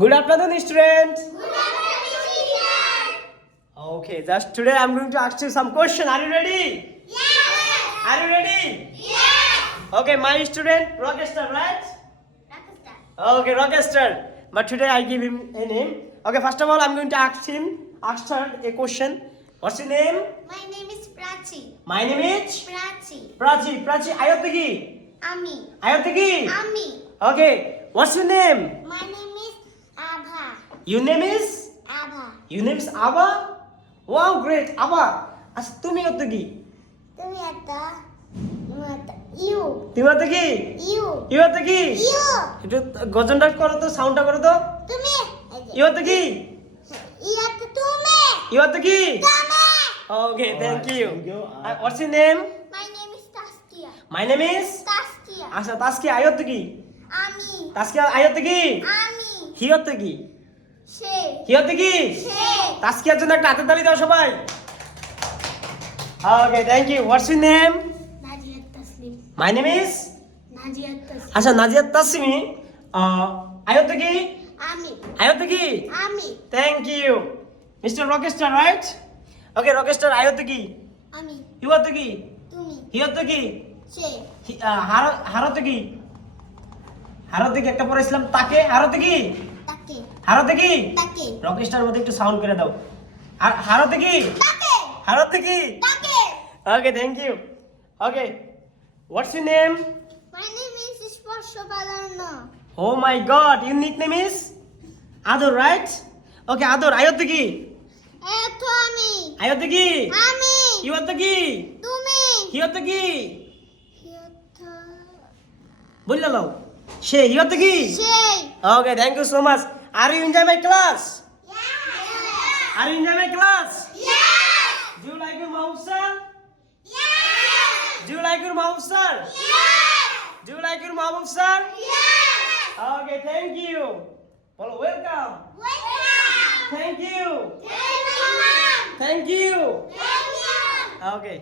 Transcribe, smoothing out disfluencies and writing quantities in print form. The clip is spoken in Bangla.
Good afternoon, student. Good afternoon, teacher. Okay, just today I'm going to ask you some question. Are you ready? Yes. Are you ready? Yes. Okay, my student Rockstar, right? Rockstar. Okay, Rockstar. But today I give him a name. Okay, first of all, I'm going to ask her a question. What's your name? My name is Prachi. My name is Prachi. Prachi. Ayotagi. Ami. Ayotagi. Ami. Okay, what's your name? My name is Abha. Your name is? Abha. Your name is Abba? Wow, great. Abba. As tumi Ayotagi. তুমি একটা ইউ তুমি Ayotagi? ইউ You Ayotagi? ইউ একটু গজনটা করো তো, সাউন্ডটা করো তো। তুমি You Ayotagi? ইয়াতে তুমি You Ayotagi? তুমি Okay, thank you. Thank you. What's your name? My name is Taskia. My name is? Taskia. আচ্ছা, তাসকি Ayotagi. আমি তাসকি Ayotagi. আমি Hiyotagi. সে Hiyotagi. সে তাসকিয়ার জন্য একটা হাতের তালি দাও সবাই। Okay, thank you. What's your name? Naziat Taslim My name is? Naziat Taslim আচ্ছা, নাজিয়াত তাসমি। Ayotagi. আমি Ayotagi. Thank you. Mr. Rockstar, right? Okay, Rockstar Ayotagi. আমি Hiyotagi. তুমি Hiyotagi. সে Harotagi. Harotagi একটা পড়েছিলাম তাকে Harotagi. তাকে Harotagi. তাকে রকস্টার মধ্যে একটু সাউন্ড করে দাও। Harotagi. তাকে Harotagi. তাকে Okay, thank you. Okay. What's your name? My name is স্পর্শ বালান্ন Oh my god, your nickname is Ador, right? Okay, Ador, Ayotagi. এত আমি Ayotagi. আমি Hiyotagi. তুমি Hiyotagi. হিয়থা বললা লাও। সে Hiyotagi. সেই Okay, thank you so much. Are you enjoying my class? Yes. Are you enjoying my class? Yes. Do you like your mouth, sir? Yes. Do you like your mouth, sir? Yes. Do you like your mouth, sir? Yes. Okay, thank you. Well, welcome. Welcome. Thank you. Welcome. Thank you. Welcome. Okay.